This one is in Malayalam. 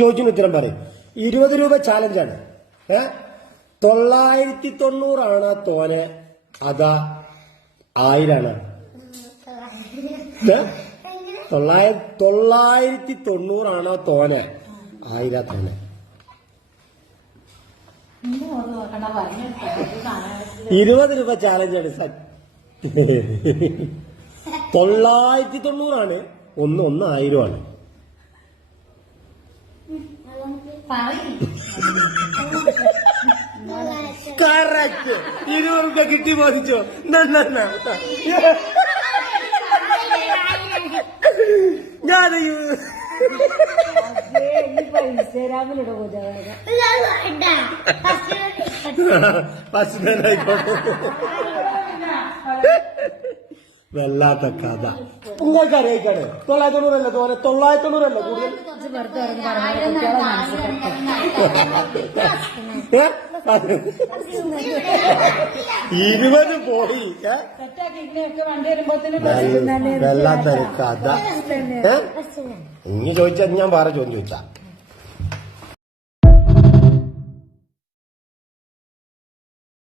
ചോദിച്ചു ഉത്തരം പറയും. 20 രൂപ ചാലഞ്ചാണ്. 990 തോനെ അതാ 1000 990 തോനെ 1000 തോനെ. 20 രൂപ ചാലഞ്ചാണ്. 990 ഒന്ന് 1000 കറക്റ്റ്. 20 രൂപ കിട്ടി ബോധിച്ചോ? ഞാൻ വല്ലാത്ത കഥ നിങ്ങൾക്ക് അറിയിക്കാണ്. 990 തോനെ 990 കൂടുതൽ 20 പോയി. വല്ലാത്തൊരു കഥ. ഇനി ചോദിച്ചാൽ ഞാൻ വേറെ ചോദ്യം ചോദിച്ചാ